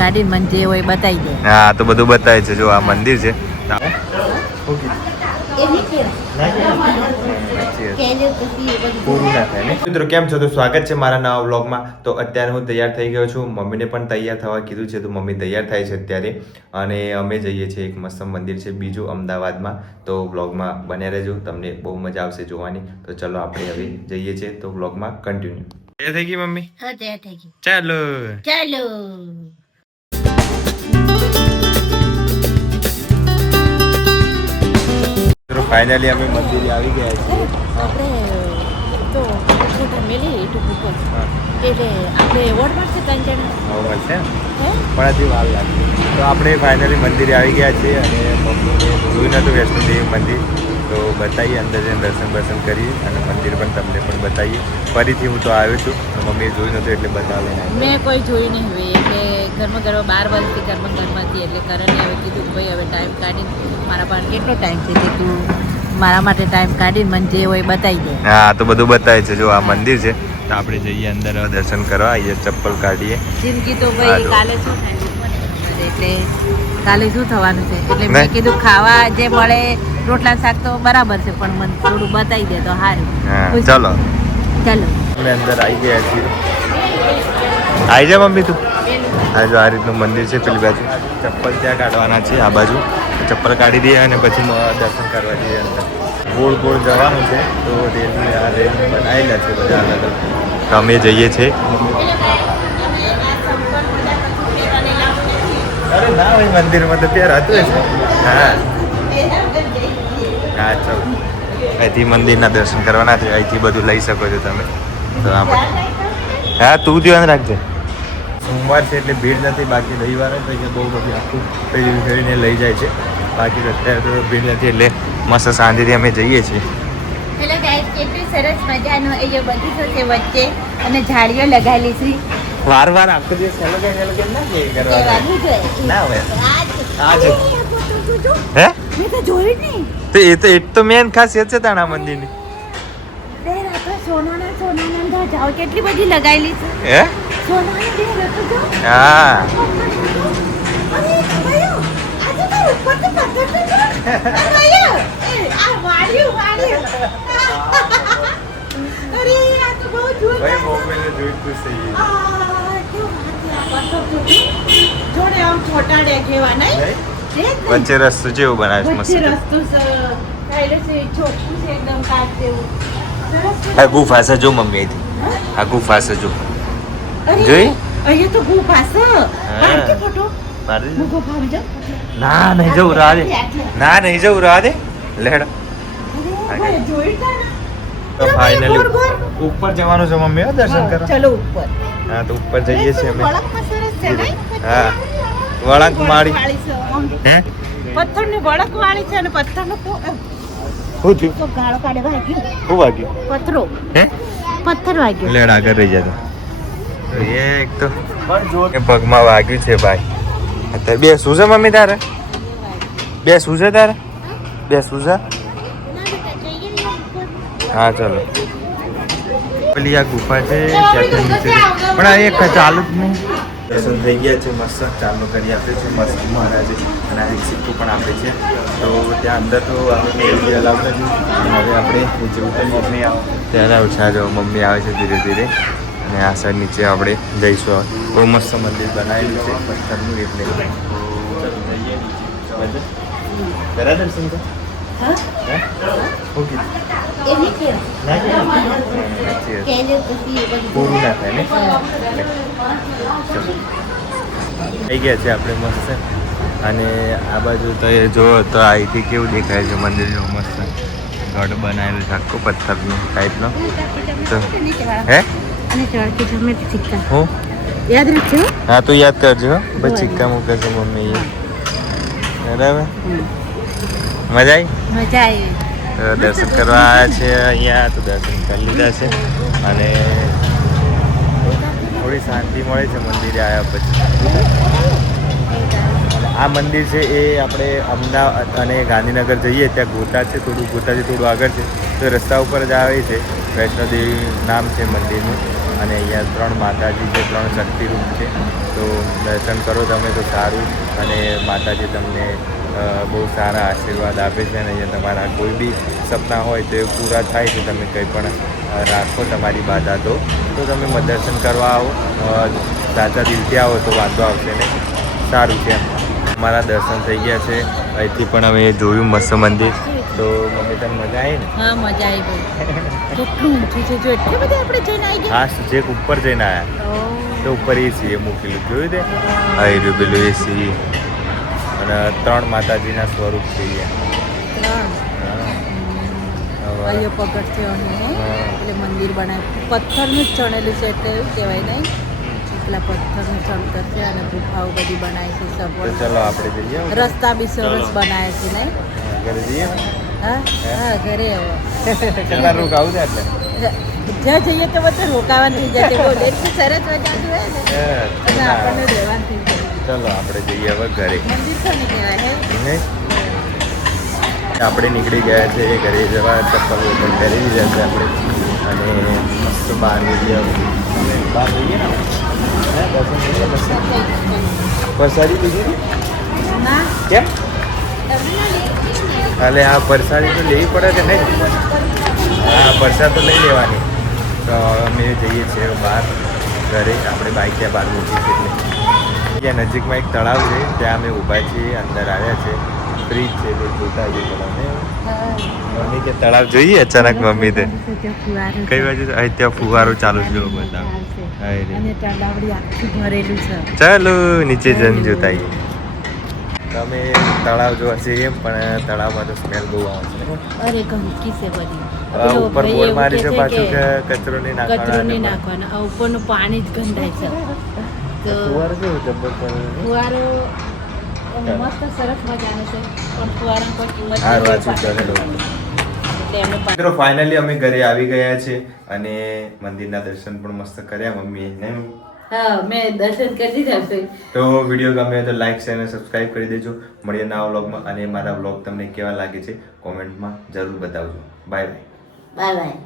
કાઢીને મને જે હોય બતાવી દે. હા તો બધું બતાવે છે. જો આ મંદિર છે. મિત્રો કેમ છો? તો સ્વાગત છે મારા નવા વ્લોગમાં. તો અત્યારે હું તૈયાર થઈ ગયો છું. મમ્મીને પણ તૈયાર થવા કીધું છે, તો મમ્મી તૈયાર થાય છે અત્યારે. અને અમે જઈએ છીએ એક મસ્ત મંદિર છે બીજું અમદાવાદમાં. તો વ્લોગમાં બન્યા રહેજો, તમને બહુ મજા આવશે જોવાની. તો ચલો આપણે હવે જઈએ છીએ, તો વ્લોગમાં કન્ટિન્યુ. તૈયાર થઈ ગઈ મમ્મી? હા તૈયાર થઈ ગઈ. ચાલો ચાલો. ફાઇનલી અમે મંદિરે આવી ગયા છીએ. આપણે તો ફોટા મેલી યુટ્યુબ ઉપર એટલે આપણે એવોર્ડ મળશે 3 જણા મળશે પણ હજી વાર લાગશે. તો આપણે ફાઇનલી મંદિરે આવી ગયા છીએ અને મમ્મીને જોયું નતું વૈષ્ણોદેવી મંદિર, તો બતાવીએ અંદર જઈને દર્શન કરી અને મંદિર પણ તમને પણ બતાવીએ. ફરીથી હું તો આવ્યો છું, મમ્મીએ જોયું નતું એટલે બતાવે. મેં કોઈ જોઈ નહીં હવે, એટલે ઘરમાં 12 વર્ષથી ઘરમાંથી એટલે કરણે હવે કીધું કે ભાઈ હવે ટાઈમ કાઢીને મારા પાસે કેટલો ટાઈમ છે કે તું મારા માટે ટાઈમ કાઢીને મને જે હોય બતાવી દે. હા તો બધું બતાવે છે. જો આ મંદિર છે, તો આપણે જઈએ અંદર દર્શન કરવા. અહીંયા ચપ્પલ કાઢીએ. જિંદગી તો ભાઈ કાલે શું થાય એટલે કાલે શું થવાનું છે એટલે મેં કીધું ખાવા જે મળે રોટલા શાક તો બરાબર છે, પણ મને થોડું બતાવી દે તો સારું. ચાલો ચાલો અમે અંદર આવી ગયા છીએ. આવી જા મમ્મી તું. હા જો આ રીતનું મંદિર છે. પેલી બાજુ ચપ્પલ ત્યાં કાઢવાના છે, આ બાજુ ચપ્પલ કાઢી દઈએ અને પછી દર્શન કરવા જઈએ અંદર. ગોળ ગોળ જવાનું છે. તો રેલ બનાવેલા છે બધા અલગ અલગ. તો અમે જઈએ છીએ. અરે ના ભાઈ મંદિરમાં તો ત્યાં હતું છે. હા હા ચાલો અહીંથી મંદિરના દર્શન કરવાના છે. અહીંથી બધું લઈ શકો છો તમે. તો હા તું ધ્યાન રાખજે. સોમવાર છે એટલે ભીડ નથી, બાકી રવિવારે તો અહીંયા બહુ બધી આખું ફેરીને લઈ જાય છે. બાકી અત્યારે તો ભીડ નથી એટલે મસ્ત શાંતિથી અમે જઈએ છીએ. હેલો ગાઈસ, કેટલી સરસ મજાનો અહીંયા બગીચો છે વચ્ચે અને ઝાડીઓ લગાવેલી છે. વાર આખો દિવસ હેલો કેમ ના કે કરવાનું ના હોય આજ હે મેં તો જોયું નહીં. તો એ તો મેન ખાસિયત છે તાણા મંદિરની. બે રાતો સોનાના ઝાડ કેટલી બધી લગાવેલી છે. હે સોનાની બે રાતો જો. હા અરે ભાઈઓ આજે તો ઉપર તો પથ્થર તો જો. ભાઈઓ આ વાળ્યું અરે આ તો બહુ જોરદાર. ભાઈ મોબાઈલ જોઈ તું સહી જોડે આમ છોટા ડેકેવા નહીં. વચ્ચે રસ્તો જેવું બનાવે છે મસ્ત. વચ્ચે રસ્તો છે છોટું છે એકદમ કાચ જેવું. આ ગુફા છે જો મમ્મી હતી. આ ગુફા છે જો જોઈ. અહીંયા તો ગુફા છે. પાડકે ફોટો પાડી હું ગુફામાં જાઉં. ના નહીં જવું રાહ દે. ના નહીં જવું રાહ દે. લેડ તો ફાઇનલી ઉપર જવાનું છે મમ્મી દર્શન કરવા. ચલો ઉપર. હા તો ઉપર જઈએ છીએ અમે. વળાંકમાં સરસ છે નહીં? હા વળાંક માળી. હે પથ્થરની વળાંક વાળી છે અને પથ્થરનો શું થયું? તો ગાળો કાઢે ભાગ્યું. શું વાગ્યું? પથ્થરો હે પથ્થર વાગ્યો. લેડ આગળ રહી જતો. એક તો પગમાં વાગ્યું છે ભાઈ. અત્યારે બે શું છે મમ્મી તારે? બે શું છે તારે? બે શું છે? હા ચલો પેલી આ ગુફા છે ત્યાંથી નીચે પણ આ એક ચાલુ જ નહીં. દર્શન થઈ ગયા છે મસ્ત. ચાલુ કરી આપે છે મસ્ત મહારાજે અને આ એક સિક્કો પણ આપે છે. તો ત્યાં અંદર તો આપણે અલાઉ નથી. હવે આપણે નીચે ઉપર મમ્મી આવે ત્યારે ઓછા જો મમ્મી આવે છે ધીરે ધીરે અને આ સાઈડ નીચે આપણે જઈશું. બહુ મસ્ત મંદિર બનાવેલું છે પથ્થરનું એટલે ચલો જઈએ નીચે. કરા દર્શન તો પૂરું ના થાય ને. થઈ ગયા છે આપણે મસ્ત. અને આ બાજુ તો એ જો તો અહીંથી કેવું દેખાય છે મંદિર જો મસ્ત ગઢ બનાવેલું છે આખું પથ્થરનું ટાઈપનો. તો હે હું યાદ રાખજો. હા તો યાદ કરજો બસ. સિક્કા મૂકે છે મમ્મી. બરાબર મજા આવી. દર્શન કરવા આવ્યા છે અહીંયા તો દર્શન કરી લીધા છે અને થોડી શાંતિ મળે છે મંદિરે આવ્યા પછી. આ મંદિર છે એ આપણે અમદાવાદ અને ગાંધીનગર જઈએ ત્યાં ગોતા છે. ગોતાથી થોડું આગળ છે તો રસ્તા ઉપર જ આવે છે. વૈષ્ણોદેવી નામ છે મંદિરનું. અને અહીંયા 3 માતાજી છે, 3 શક્તિરૂપ છે. તો દર્શન કરો તમે તો સારું, અને માતાજી તમને બહુ સારા આશીર્વાદ આપે છે. અને અહીંયા તમારા કોઈ બી સપના હોય તો એ પૂરા થાય છે. તમે કંઈ પણ રાખો તમારી બાધા તો તમે દર્શન કરવા આવો, સાચા દિલથી આવો તો વાંધો આવશે નહીં. સારું છે. અમારા દર્શન થઈ ગયા છે. અહીંથી પણ અમે જોયું મસ્ત મંદિર. તો મમ્મી તને મજા આવી ને? હા, મજા આવી ગઈ. કેટલું ઊંચું છે જો, એટલે બધા આપણે જઈને આવી ગયા. હા, જે ઉપર જઈને આવ્યા તો ઉપર એસી એ મૂકેલું જોયું તે રહ્યું પેલું એસી. અને 3 માતાજીના સ્વરૂપ છે અહીંયા. અહીંયા પગથિયાનું એટલે મંદિર બનાવ્યું, પથ્થરનું જ ચણેલું છે એટલે એવું કહેવાય નહીં. પેલા પથ્થરનું ચણતર છે અને ગુફાઓ બધી બનાવી છે. તો સગવડ, ચલો આપણે જઈએ. રસ્તા બી સરસ બનાવ્યા છે નહીં? ઘરે જઈએ. હા હા, ઘરે આવો. કેટલા રોગ આવું છે એટલે જ્યાં જઈએ તો બધું રોકાવાનું થઈ જાય છે. બહુ એટલી સરસ મજા હોય ને અને આપણને રહેવાનું થઈ જાય. ચલો આપણે જઈએ હવે ઘરે. મંદિર કોને કહેવાય હે? નહીં? આપણે નીકળી ગયા છે ઘરે જવા. ચપ્પલ વપ્પલ પહેરી લીધા છે આપણે, અને મસ્ત બહાર જઈએ. બહાર જઈએ ને પરસાદી લીધી ના કેમ? અલે આ પરસાદી તો લેવી પડે કે નહીં? હા, પરસાદ તો લઈ લેવાની. તો અમે જઈએ છીએ બહાર ઘરે. આપણે બાઈક ત્યાં બહાર મૂકી છે એટલે ત્યાં નજીકમાં એક તળાવ છે, ત્યાં અમે ઊભા છીએ. અંદર આવ્યા છે, ફ્રીજ છે તે જોતા આવીએ તળાવને. મમ્મી કે તળાવ જોઈએ અચાનક. મમ્મી તે કઈ બાજુ? અહીં ત્યાં ફુવારો ચાલુ છે બધા. અને તળાવડી આખું ભરેલું છે. ચાલો નીચે જઈને જોતા આવીએ. તમે તળાવ જોવા છે એમ, પણ તળાવમાં તો સ્મેલ બહુ આવે છે. અરે ગંદકી છે બધી. ઉપર બોર્ડ મારી છે પાછું કે કચરો નહીં કચરો નહીં નાખવાનો. નાખવાનો. આ ઉપરનું પાણી જ ગંધાય છે. તો ફુવારો કેવું જબ્બર પડે. ફુવારો મસ્ત સરસ મજાનો છે, પણ ફુવારાની કોઈ કિંમત હા, નથી. વાંચું ચાલે એટલે એમને મિત્રો ફાઇનલી અમે ઘરે આવી ગયા છે, અને મંદિરના દર્શન પણ મસ્ત કર્યા મમ્મીએ ને. હા, મેં દર્શન કરી દીધા છે. તો વિડીયો ગમે તો લાઈક શેર અને સબસ્ક્રાઇબ કરી દેજો. મળીએ નવા વ્લોગમાં, અને મારા વ્લોગ તમને કેવા લાગે છે કોમેન્ટમાં જરૂર બતાવજો. Bye bye. Bye bye.